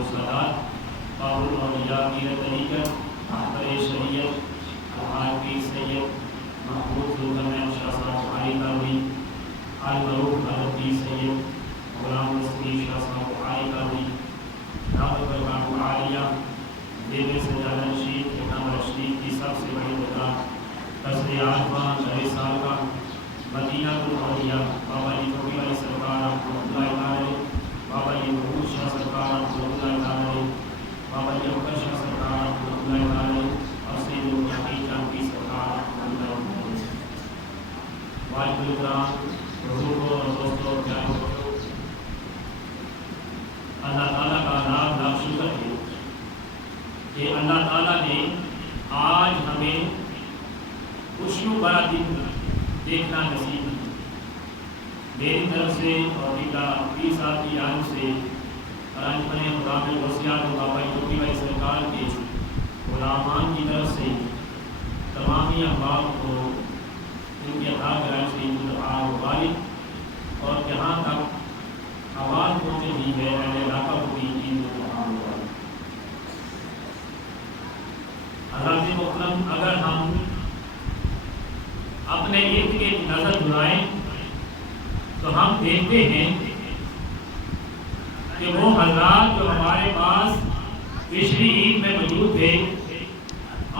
و سادات باب الاولیاء پیر طریقت رہبر شریعت الحاج پیر سید محمود ذوالقرنین شاہ صاحب عالی کاروی المعروف حضرت پیر سید غلام نصیر شاہ صاحب عالی کاروی دعوت برکات عالیہ دیگر سجادہ شریف اقامہ شریف کی سب سے بڑی خدا قصر آٹھواں شرح سال کا مدینہ الاولیاء بابا جی چھوٹی والی سرکار رحمۃ اللہ تعالی، بابا جی محمود شاہ سرکار رحمۃ اللہ تعالی، بابا جی اکبر شاہ سرکار رحمۃ اللہ تعالی اور سید الحقیق چاند کی سرکار رحمۃ اللہ تعالی۔ واجب الکرام بزرگوں اور دوستوں پیاروں، اللہ تعالیٰ کا لاکھ لاکھ شکر ہے کہ اللہ تعالیٰ نے آج ہمیں خوشیوں بھرا دن دیکھنا نصیب ہے۔ میری طرف سے اور پیر صاحب کی جانب سے اور انجمن خدام الوسیات و بابا چھوٹی والی سرکار کے غلامان کی طرف سے تمامی احباب کو ان کے عطا کرائے سے دعا مبارک، اور جہاں تک آواز پہنچ رہی ہے اہل علاقہ کو بھی عید مبارک۔ حضرات محترم، اگر ہم اپنے ارد گرد نظر دلائیں تو ہم دیکھتے ہیں کہ وہ حضرات جو ہمارے پاس پچھلی عید میں موجود تھے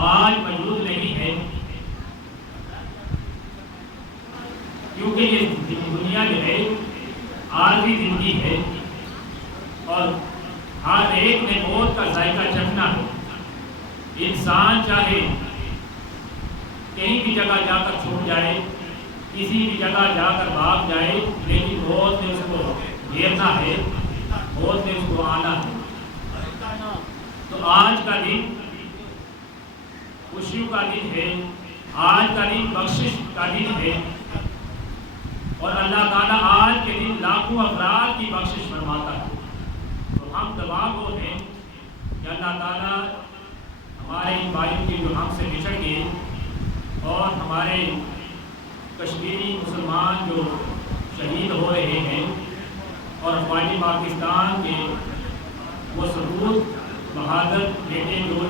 آج موجود نہیں ہے، کیونکہ یہ دنیا جو ہے عارضی زندگی ہے اور ہر ایک نے موت کا ذائقہ چکھنا ہے۔ انسان چاہے کہیں بھی جگہ جا کر چھوٹ جائے، کسی بھی جگہ جا کر بھاگ جائے، لیکن موت نے اس کو گھیرنا ہے، موت نے اس کو آنا ہے۔ تو آج کا دن خوشیوں کا دن ہے، آج کا دن بخشش کا دن ہے، اور اللہ تعالیٰ آج کے دن لاکھوں افراد کی بخشش فرماتا ہے۔ تو ہم دعا گو ہیں کہ اللہ تعالیٰ ہمارے ان بھائیوں کی جو ہم سے بچھڑ گئے اور ہمارے کشمیری مسلمان جو شہید ہو رہے ہیں اور افواج پاکستان کے وہ ثبوت بہادر بیٹے جو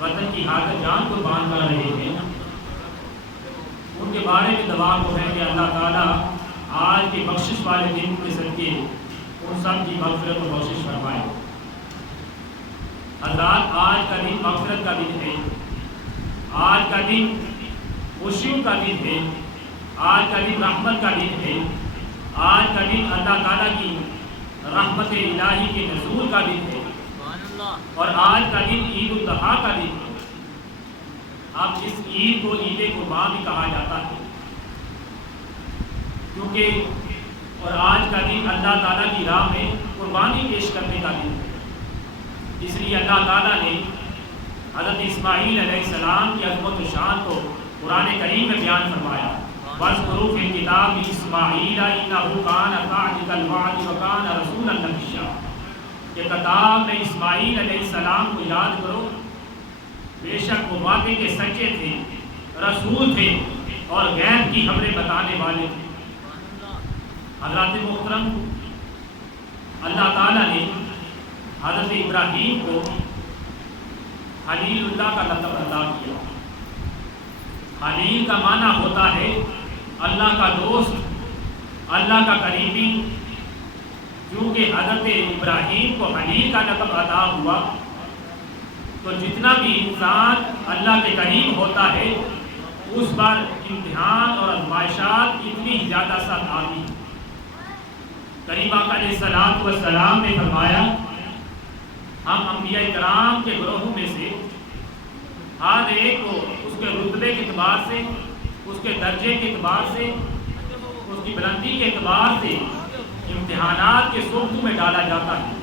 وطن کی حاضر جان کو باندھ کر رہے ہیں، ان کے بارے میں دعا کو ہے کہ اللہ تعالیٰ آج کے بخشش والے دن کے صدقے ان سب کی مغفرت و بخشش فرمائے۔ حضرات، آج کا دن مغفرت کا دن ہے، آج کا دن خوشیوں کا دن ہے، آج کا دن رحمت کا دن ہے، آج کا دن اللہ تعالیٰ کی رحمت الہی کے نزول کا دن ہے، اور آج کا دن عید الاضحیٰ کا دن ہے۔ اب اس عید کو عید قربان بھی کہا جاتا ہے، کیونکہ اور آج کا دن اللہ تعالیٰ کی راہ میں قربانی پیش کرنے کا دن ہے۔ اس لیے اللہ تعالیٰ نے حضرت اسماعیل علیہ السلام کی عظمت و شان کو قرآن کریم میں بیان فرمایا۔ وَاذْكُرُوا فِي الْكِتَابِ إِسْمَاعِيلَ إِنَّهُ كَانَ صَادِقَ الْوَعْدِ وَكَانَ رَسُولًا نَبِيًّا کہ کتاب میں اسماعیل علیہ السلام کو یاد کرو، بے شک وہ وعدے کے سچے تھے، رسول تھے اور غیب کی خبریں بتانے والے تھے۔ حضرات محترم، اللہ تعالیٰ نے حضرت ابراہیم کو خلیل اللہ کا لقب عطا کیا۔ خلیل کا معنی ہوتا ہے اللہ کا دوست، اللہ کا قریبی۔ کیونکہ حضرت ابراہیم کو خلیل کا لقب عطا ہوا تو جتنا بھی انسان اللہ کے قریب ہوتا ہے اس پر امتحان اور آزمائشات اتنی زیادہ سخت آتی ہیں۔ کریم آقا علیہ الصلوۃ والسلام نے فرمایا، ہم انبیاء کرام کے گروہوں میں سے ہر ایک کو اس کے رتبے کے اعتبار سے، اس کے درجے کے اعتبار سے، اس کی بلندی کے اعتبار سے امتحانات کے صورتوں میں ڈالا جاتا ہے۔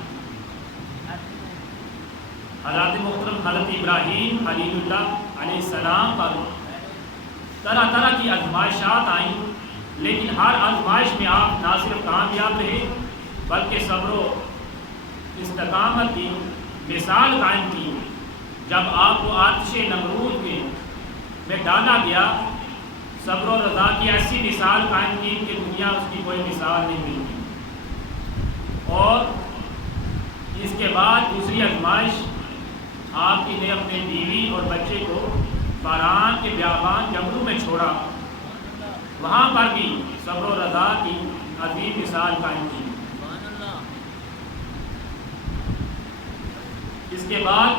حضرت محترم حضرت ابراہیم خلیل اللہ علیہ السلام پر طرح طرح کی آزمائشات آئیں، لیکن ہر آزمائش میں آپ نہ صرف کامیاب رہے بلکہ صبر و استقامت کی مثال قائم کی۔ جب آپ کو آتش نمرود میں ڈالا گیا، صبر و رضا کی ایسی مثال قائم کی کہ دنیا اس کی کوئی مثال نہیں ملتی۔ اور اس کے بعد کہ نے اپنے بیوی اور بچے کو باران کے بیابان جنگلوں میں چھوڑا، وہاں پر بھی صبر و رضا کی عظیم مثال قائم کی۔ اس کے بعد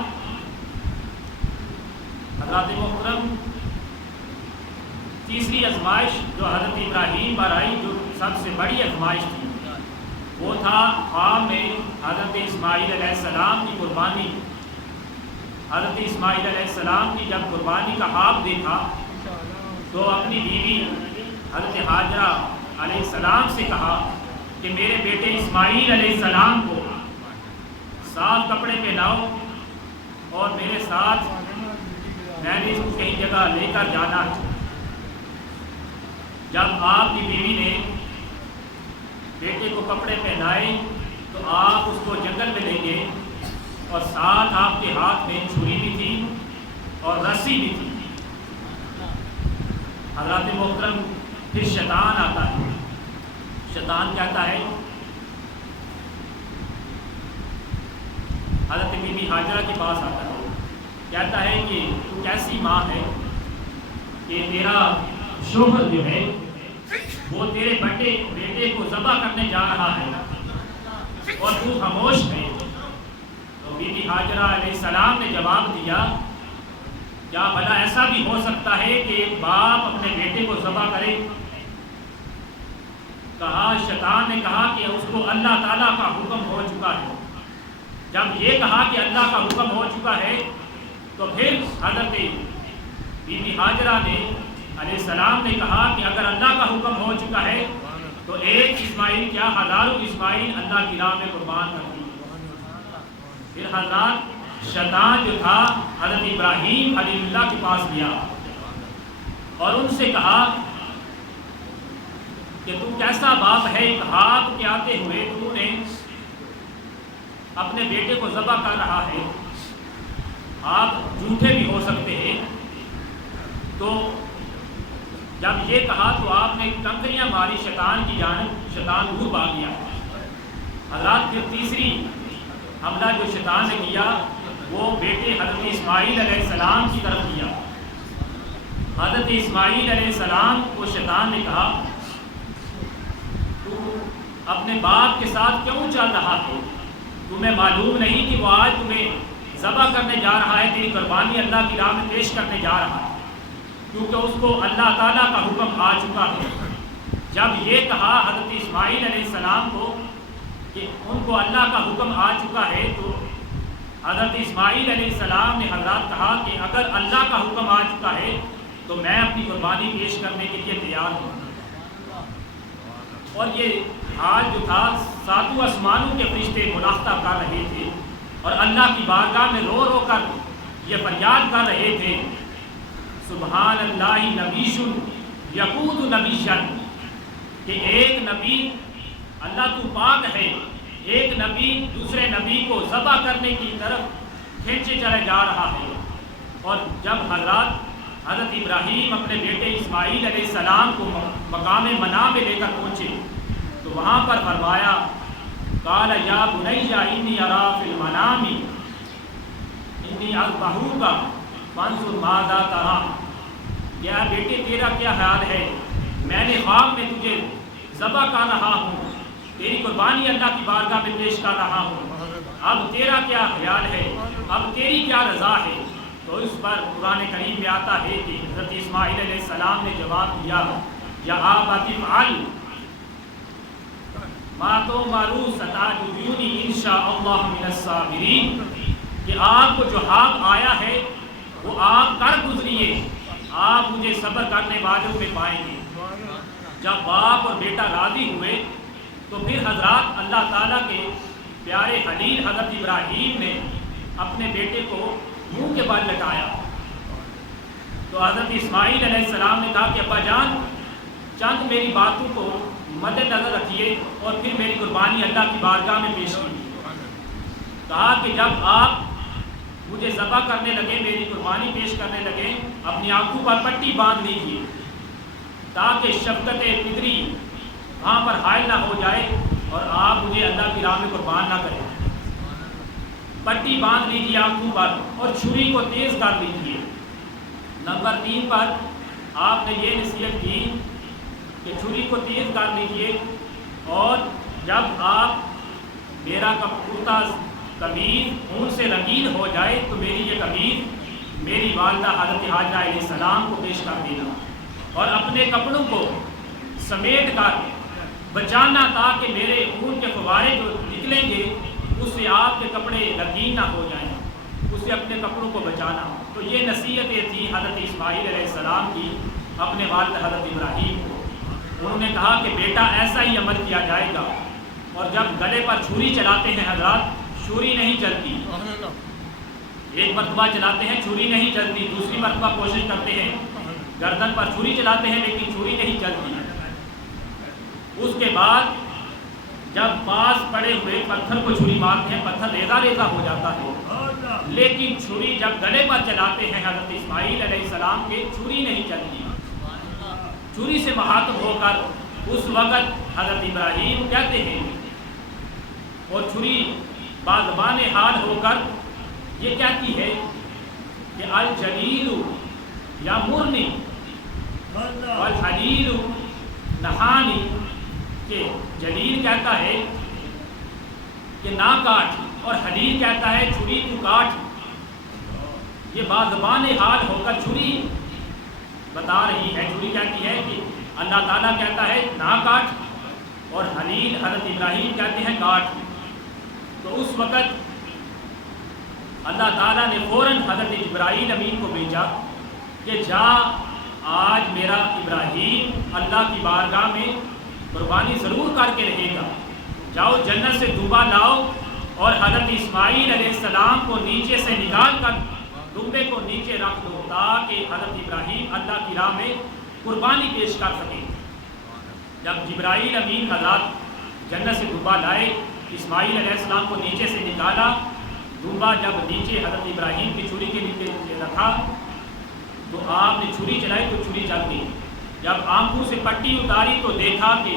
حضرات محترم تیسری آزمائش جو حضرت ابراہیم پر آئی، جو سب سے بڑی آزمائش تھی، وہ تھا خواب میں حضرت اسماعیل علیہ السلام کی قربانی۔ حضرت اسماعیل علیہ السلام کی جب قربانی کا خواب دیکھا تو اپنی بیوی حضرت ہاجرہ علیہ السلام سے کہا کہ میرے بیٹے اسماعیل علیہ السلام کو صاف کپڑے پہناؤ اور میرے ساتھ میں نے اس کو کہیں جگہ لے کر جانا ہے۔ جب آپ کی بیوی نے بیٹے کو کپڑے پہنائے تو آپ اس کو جنگل میں لے گئے اور ساتھ آپ کے ہاتھ میں چھری بھی تھی اور رسی بھی تھی۔ حضرات محترم پھر شیطان آتا ہے۔ شیطان کہتا ہے، حضرت بی بی ہاجرہ کے پاس آتا ہے، کہتا ہے کہ تو کیسی ماں ہے کہ تیرا شوہر جو ہے وہ تیرے بیٹے کو ذبح کرنے جا رہا ہے اور تو خاموش ہے۔ تو بی بی ہاجرہ علیہ السلام نے جواب دیا، کیا بھلا ایسا بھی ہو سکتا ہے کہ ایک باپ اپنے بیٹے کو ذبح کرے؟ کہا، شیطان نے کہا کہ اس کو اللہ تعالیٰ کا حکم ہو چکا ہے۔ جب یہ کہا کہ اللہ کا حکم ہو چکا ہے تو پھر حضرت بی بی ہاجرہ نے علیہ السلام نے کہا کہ اگر اللہ کا حکم ہو چکا ہے تو ایک اسماعیل کیا ہزاروں اسماعیل اللہ کی راہ میں قربان کر دی۔ پھر حضرات شیطان جو تھا حضرت ابراہیم خلیل اللہ کے پاس گیا اور ان سے کہا کہ تو کیسا باپ ہے، ایک ہاتھ کے آتے ہوئے تو نے اپنے بیٹے کو ذبح کر رہا ہے، آپ جھوٹے بھی ہو سکتے ہیں۔ تو جب یہ کہا تو آپ نے کنکریاں ماری شیطان کی جانب، شیطان دور بھاگ گیا۔ حضرات پھر تیسری حملہ جو شیطان نے کیا وہ بیٹے حضرت اسماعیل علیہ السلام کی طرف کیا۔ حضرت اسماعیل علیہ السلام کو شیطان نے کہا، تو اپنے باپ کے ساتھ کیوں چل رہا ہے؟ تمہیں معلوم نہیں کہ وہ آج تمہیں ذبح کرنے جا رہا ہے، تیری قربانی اللہ کی راہ میں پیش کرنے جا رہا ہے، کیونکہ اس کو اللہ تعالیٰ کا حکم آ چکا ہے۔ جب یہ کہا حضرت اسماعیل علیہ السلام کو کہ ان کو اللہ کا حکم آ چکا ہے، تو حضرت اسماعیل علیہ السلام نے حضرات کہا کہ اگر اللہ کا حکم آ چکا ہے تو میں اپنی قربانی پیش کرنے کے لیے تیار ہوں۔ اور یہ حال جو تھا، ساتوں آسمانوں کے فرشتے ملاحظہ کر رہے تھے اور اللہ کی بارگاہ میں رو رو کر یہ فریاد کر رہے تھے، سبحان اللہ نبیش یقود نبیشن، کہ ایک نبی، اللہ تو پاک ہے، ایک نبی دوسرے نبی کو ذبح کرنے کی طرف کھینچے چلے جا رہا ہے۔ اور جب حضرت ابراہیم اپنے بیٹے اسماعیل علیہ السلام کو مقام منع میں لے کر پہنچے تو وہاں پر فرمایا، قال یا بنی انی ارا فی المنام انی اذبحوک فانظر ماذا تری، کیا بیٹے تیرا کیا خیال ہے، میں نے خواب میں تجھے ذبح کر رہا ہوں، تیری قربانی اللہ کی بارگاہ میں پیش کر رہا ہوں، اب تیرا کیا خیال ہے، اب تیری کیا رضا ہے؟ تو اس پر قرآن کریم میں آتا ہے کہ حضرت اسماعیل علیہ السلام نے جواب دیا، یا آبت افعل ما تؤمر ستجدنی انشاءاللہ من الصابرین، کہ آپ کو جو حق آیا ہے وہ آپ کر گزریے، آپ مجھے صبر کرنے والوں میں پائیں گے۔ جب باپ اور بیٹا راضی ہوئے تو پھر حضرات اللہ تعالیٰ کے پیارے خلیل حضرت ابراہیم نے اپنے بیٹے کو منہ کے بل لٹایا۔ تو حضرت اسماعیل علیہ السلام نے کہا کہ ابا جان، چند میری باتوں کو مد نظر رکھیے اور پھر میری قربانی اللہ کی بارگاہ میں پیش کیجیے۔ کہا کہ جب آپ مجھے ذبح کرنے لگے، میری قربانی پیش کرنے لگے، اپنی آنکھوں پر پٹی باندھ لیجیے تاکہ شفقت فطری وہاں پر حائل نہ ہو جائے اور آپ مجھے اللہ کی راہ میں قربان نہ کریں۔ پٹی باندھ لیجیے آنکھوں پر اور چھری کو تیز کر لیجیے۔ نمبر 3 پر آپ نے یہ نصیحت کی کہ چھری کو تیز کر لیجیے، اور جب آپ میرا کرتا قمیض خون سے رنگین ہو جائے تو میری یہ قمیض میری والدہ حضرت حاجرہ علیہ السلام کو پیش کر دینا، اور اپنے کپڑوں کو سمیٹ کر بچانا تاکہ میرے خون کے فوارے جو نکلیں گے اس سے آپ کے کپڑے رنگین نہ ہو جائیں، اس سے اپنے کپڑوں کو بچانا۔ تو یہ نصیحتیں تھیں حضرت اسماعیل علیہ السلام کی اپنے والد حضرت ابراہیم کو۔ انہوں نے کہا کہ بیٹا ایسا ہی عمل کیا جائے گا، اور جب گلے پر چھری چلاتے ہیں حضرات، چھری نہیں چلتی، ایک مرتبہ چلاتے ہیں چھری نہیں چلتی، دوسری مرتبہ کوشش کرتے ہیں گردن پر چھری چلاتے ہیں لیکن چھری نہیں چلتی۔ اس کے بعد جب پاس پڑے ہوئے پتھر کو چھری مارتے ہیں پتھر ریزہ ریزہ ہو جاتا ہے، لیکن چھری جب گلے پر چلاتے ہیں حضرت اسماعیل علیہ السلام کے، چھری نہیں چلتی۔ چھری سے مخاطب ہو کر اس وقت حضرت ابراہیم کہتے ہیں، اور چھری بازبان حال ہو کر یہ کہتی ہے کہ الجلیل یامرنی والحلیل نہانی، کہ جلیل کہتا ہے کہ نہ کاٹ، اور حلیل کہتا ہے چھری کو کاٹ۔ یہ بازبان حال ہو کر چھری بتا رہی ہے، چھری کہتی ہے کہ اللہ تعالیٰ کہتا ہے نہ کاٹ، اور حلیل حضرت ابراہیم کہتے ہیں کاٹ۔ تو اس وقت اللہ تعالیٰ نے فوراً حضرت ابراہیم امین کو بھیجا کہ جا، آج میرا ابراہیم اللہ کی بارگاہ میں قربانی ضرور کر کے رہے گا، جاؤ جنت سے دمبا لاؤ اور حضرت اسماعیل علیہ السلام کو نیچے سے نکال کر دمبے کو نیچے رکھ دو تاکہ حضرت ابراہیم اللہ کی راہ میں قربانی پیش کر سکیں۔ جب جبرائیل امین حضرات جنت سے دمبا لائے، اسماعیل علیہ السلام کو نیچے سے نکالا، دمبا جب نیچے حضرت ابراہیم کی چھری کے نیچے رکھا تو آپ نے چھری چلائی تو چھری چل گئی۔ جب آنکھوں سے پٹی اتاری تو دیکھا کہ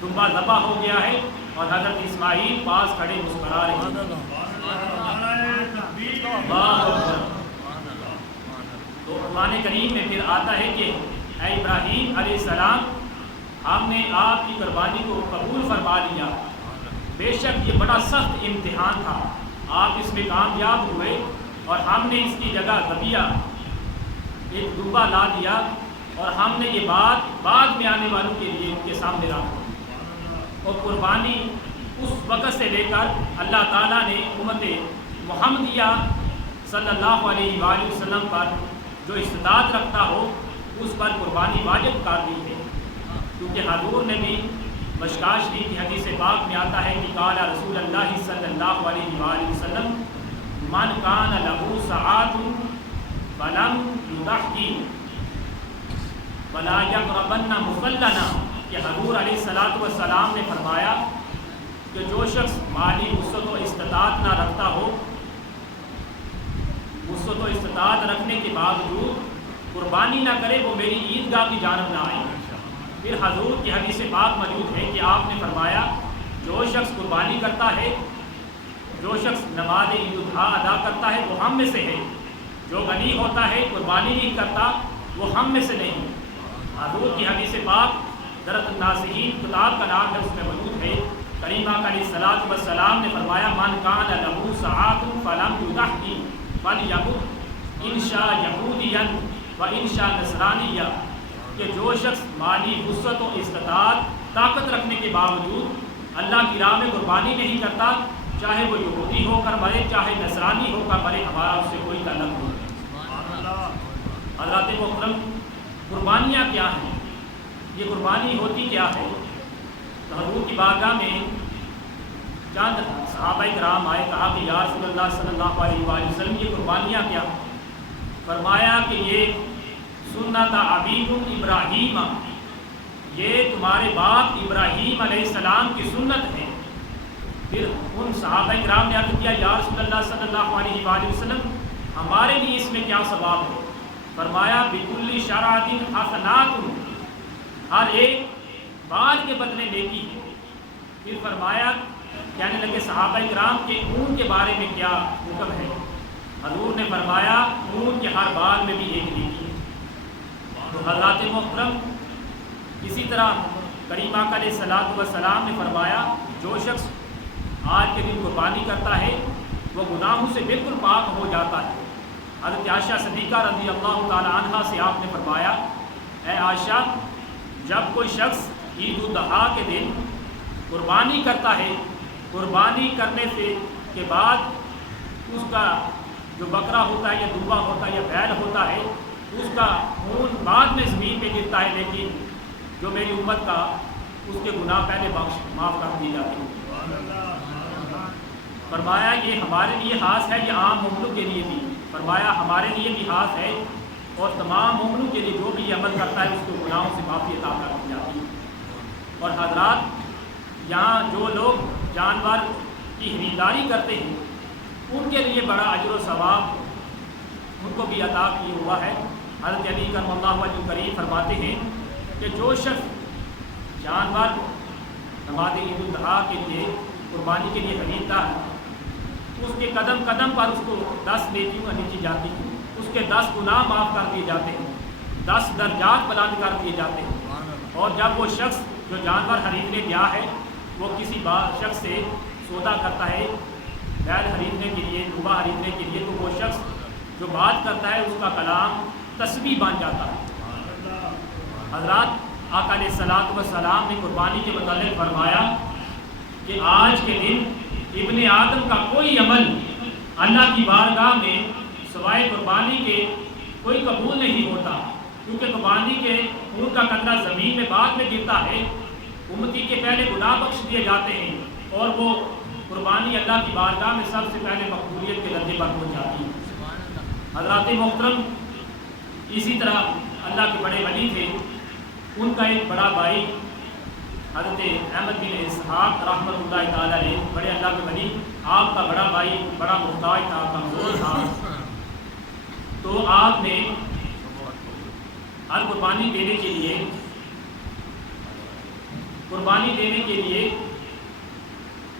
دمبا ذبح ہو گیا ہے، اور حضرت اسماعیل پاس کھڑے مسکرا رہے ہیں۔ تو قرآن کریم میں پھر آتا ہے کہ اے ابراہیم علیہ السلام، ہم نے آپ کی قربانی کو قبول فرما لیا، بے شک یہ بڑا سخت امتحان تھا، آپ اس میں کامیاب ہوئے، اور ہم نے اس کی جگہ ذبیحہ ایک دمبا لا دیا، اور ہم نے یہ بات بعد میں آنے والوں کے لیے ان کے سامنے رکھ۔ اور قربانی اس وقت سے لے کر اللہ تعالیٰ نے امت محمدیہ صلی اللہ علیہ وآلہ وسلم پر جو استطاعت رکھتا ہو اس پر قربانی واجب کر دی ہے، کیونکہ حضور نے بھی مشکاہ شریف کی حدیث پاک میں آتا ہے کہ قال رسول اللہ صلی اللہ علیہ وآلہ وسلم من کان لہ ساعۃ فلم یضحی ولا یقربن مصلنا، کہ حضور علیہ السلام نے فرمایا کہ جو شخص مالی وسعت و استطاعت نہ رکھتا ہو، وسعت و استطاعت رکھنے کے باوجود قربانی نہ کرے، وہ میری عیدگاہ کی جانب نہ آئے۔ پھر حضور کی حدیث پاک موجود ہے کہ آپ نے فرمایا جو شخص قربانی کرتا ہے، جو شخص نماز عید الاضحیٰ ادا کرتا ہے وہ ہم میں سے ہے، جو غنی ہوتا ہے قربانی نہیں کرتا وہ ہم میں سے نہیں۔ حضور کی حدیث پاک درت الناصحین کتاب کا نام ہے، اس میں موجود ہے، کریم آقا علیہ الصلوۃ والسلام نے فرمایا من کان لہ ساعۃ فلم یضحی فلیقل ان شاء یہودیا و ان شاء نصرانیا، کہ جو شخص مالی وسعت و استطاعت طاقت رکھنے کے باوجود اللہ کی راہ میں قربانی نہیں کرتا، چاہے وہ یہودی ہو کر مرے چاہے نصرانی ہو کر مرے، ہمارا اس سے کوئی تعلق نہیں۔ حضرات محترم، قربانیاں کیا ہیں؟ یہ قربانی ہوتی کیا ہے؟ تو حضور کی بارگاہ میں چند صحابہ کرام آئے، کہا کہ یا رسول اللہ صلی اللہ علیہ وآلہ وسلم یہ قربانیاں کیا؟ فرمایا کہ یہ سنت ابیکم ابراہیم، یہ تمہارے باپ ابراہیم علیہ السلام کی سنت ہے۔ پھر ان صحابہ کرام نے عرض کیا یا رسول اللہ صلی اللہ علیہ وآلہ وسلم ہمارے لیے اس میں کیا ثواب ہے؟ فرمایا بکل شرعۃ حسنات، ہر ایک بال کے بدلے نیکی ہے۔ پھر فرمایا کہنے لگے صحابہ کرام کے اونٹ کے بارے میں کیا حکم ہے؟ حضور نے فرمایا اونٹ کے ہر بال میں بھی ایک نیکی ہے۔ تو حضرات محترم اسی طرح کریم آقا علیہ الصلوۃ والسلام نے فرمایا جو شخص آج کے دن قربانی کرتا ہے وہ گناہوں سے بالکل پاک ہو جاتا ہے۔ حضرت عائشہ صدیقہ رضی اللہ تعالی عنہا سے آپ نے فرمایا اے عائشہ جب کوئی شخص عید الاضحیٰ کے دن قربانی کرتا ہے، قربانی کرنے سے کے بعد اس کا جو بکرا ہوتا ہے یا دمبا ہوتا ہے یا بیل ہوتا ہے اس کا خون بعد میں زمین پہ گرتا ہے، لیکن جو میری امت کا اس کے گناہ پہلے معاف کر دیے جاتے ہیں۔ فرمایا یہ ہمارے لیے خاص ہے، یہ عام مومنوں کے لیے بھی، فرمایا ہمارے لیے بھی خاص ہے اور تمام مومنوں کے لیے جو بھی یہ عمل کرتا ہے اس کو گناہوں سے معافی عطا کر دی جاتی ہے۔ اور حضرات یہاں جو لوگ جانور کی خریداری کرتے ہیں ان کے لیے بڑا اجر و ثواب ان کو بھی عطا کیا ہوا ہے۔ حضرت علی کرم اللہ وجہ کریم فرماتے ہیں کہ جو شخص جانور نماز عید الاضحیٰ کے لیے قربانی کے لیے خریدتا ہے اس کے قدم قدم پر اس کو 10 نیکیاں نیچی جاتی ہیں، اس کے 10 گناہ معاف کر دیے جاتے ہیں، 10 درجات بلند کر دیے جاتے ہیں۔ اور جب وہ شخص جو جانور خریدنے گیا ہے وہ کسی شخص سے سودا کرتا ہے بیل خریدنے کے لیے، دمبا خریدنے کے لیے، تو وہ شخص جو بات کرتا ہے اس کا کلام تسبیح بن جاتا ہے۔ حضرات آقا علیہ الصلوۃ والسلام نے قربانی کے متعلق فرمایا کہ آج کے دن ابن آدم کا کوئی عمل اللہ کی بارگاہ میں سوائے قربانی کے کوئی قبول نہیں ہوتا، کیونکہ قربانی کے خون کا قطرہ زمین میں بعد میں گرتا ہے، امتی کے پہلے گناہ بخش دیے جاتے ہیں اور وہ قربانی اللہ کی بارگاہ میں سب سے پہلے مقبولیت کے درجے پر پہنچ جاتی ہے۔ حضرات محترم اسی طرح اللہ کے بڑے ولی تھے، ان کا ایک بڑا بھائی حضرت احمد بن اسحاق رحمۃ اللہ تعالیٰ علیہ، بڑے اللہ کے ولی، آپ کا بڑا بھائی بڑا محتاج تھا، کمزور تھا، تو آپ نے ہر قربانی دینے کے لیے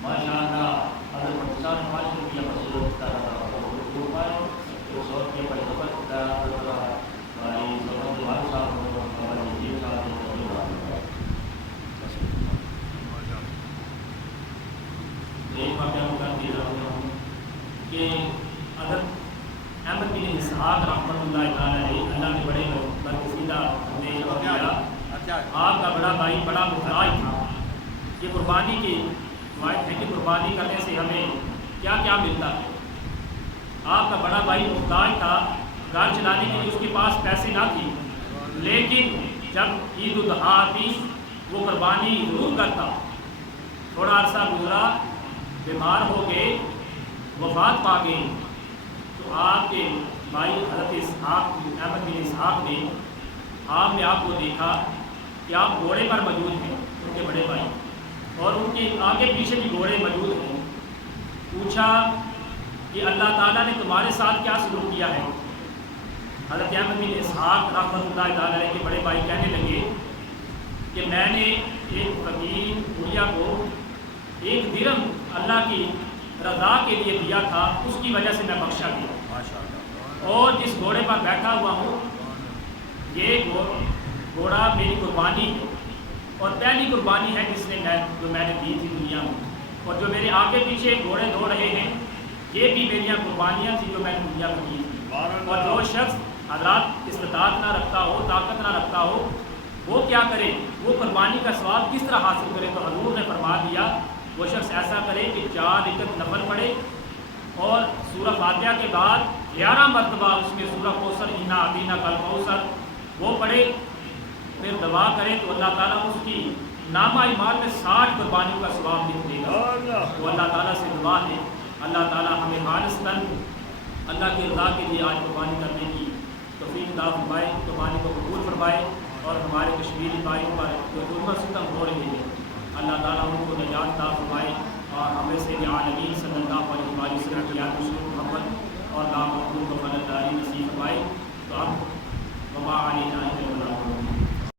ماشاءاللہ کہ حضرت احمد بن اسحاق رحمۃ اللہ تعالیٰ علیہ، اللہ کے بڑے برگزیدہ آپ کا بڑا بھائی بڑا محتاج تھا۔ یہ قربانی کی روایت ہے کہ قربانی کرنے سے ہمیں کیا کیا ملتا ہے۔ آپ کا بڑا بھائی محتاج تھا، گھر چلانے کے لیے اس کے پاس پیسے نہ تھی، لیکن جب عید الاضحیٰ آتی وہ قربانی ضرور کرتا۔ تھوڑا عرصہ گزرا، بیمار ہو گئے، وفات پا گئے، تو آپ کے بھائی حضرت احمد بن اسحاق نے آپ کو دیکھا کہ آپ گھوڑے پر موجود ہیں، ان کے بڑے بھائی، اور ان کے آگے پیچھے بھی گھوڑے موجود ہیں۔ پوچھا کہ اللہ تعالیٰ نے تمہارے ساتھ کیا سلوک کیا ہے؟ حضرت احمد بن اسحاق رحمۃ اللہ تعالیٰ علیہ کے بڑے بھائی کہنے لگے کہ میں نے ایک فقیر بڑھیا کو 1 درہم اللہ کی رضا کے لیے دیا تھا، اس کی وجہ سے میں بخشا گیا، اور جس گھوڑے پر بیٹھا ہوا ہوں یہ گھوڑا میری قربانی ہے، اور پہلی قربانی ہے جو میں نے دی تھی دنیا میں، اور جو میرے آگے پیچھے گھوڑے دوڑ رہے ہیں یہ بھی میری قربانیاں تھیں جو میں نے دنیا میں دی تھی۔ اور جو شخص حضرات استطاعت نہ رکھتا ہو، طاقت نہ رکھتا ہو، وہ کیا کرے، وہ قربانی کا ثواب کس طرح حاصل کرے؟ تو حضور نے فرما دیا وہ شخص ایسا کرے کہ 4 رکعت نفل پڑھے اور سورہ فاتحہ کے بعد 11 مرتبہ اس میں سورہ کوثر انا اعطیناک کالکوثر وہ پڑھے، پھر دعا کرے تو اللہ تعالیٰ اس کی نامہ اعمال میں 60 قربانیوں کا ثواب لکھ دے گا۔ تو اللہ تعالیٰ سے دعا ہے اللہ تعالیٰ ہمیں خالصتاً اللہ کی رضا کے لیے آج قربانی کرنے کی توفیق عطا فرمائے، قربانی کو قبول فرمائے، اور ہمارے کشمیری بھائیوں پر جو ظلم و ستم ہو رہے ہیں اللہ تعالیٰ ان کو نجات عطا فرمائے، اور ہمیں سے عالمین صلی اللہ علیہ وسلم